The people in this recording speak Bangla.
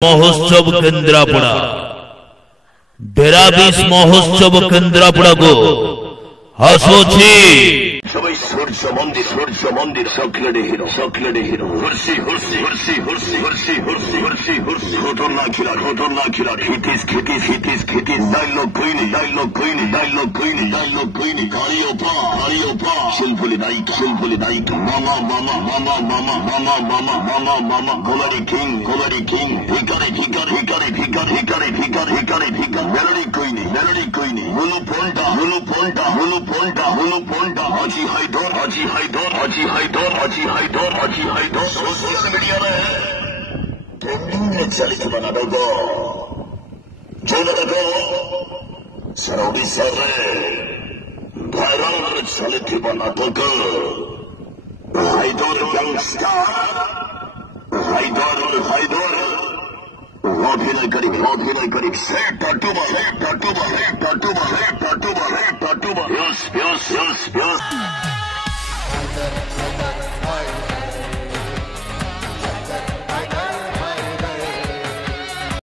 महोत्सव केन्द्रापड़ा डेराबिस महोत्सव केन्द्रापड़ा को आसुछि সবাই সূর্য মন্দির চকলেটে হিরো হুরসি খতরনাক খিলা খিটিস ডায়লগ কইনি গাড়িও পা শিলফুলি নায়িকা মামা কমেডি কিং হিকারে মেলোডি কইনি মুলু ফোনটা हाजी हाइदर सोशल मीडिया में ट्रेंडिंग में चलित बना दोगो जो लगो सराउडी सारे वायरल चलित बना दोगो हाइदर गैंगस्टर हाइदर অভিনয় করি সে টাটুবা Yes.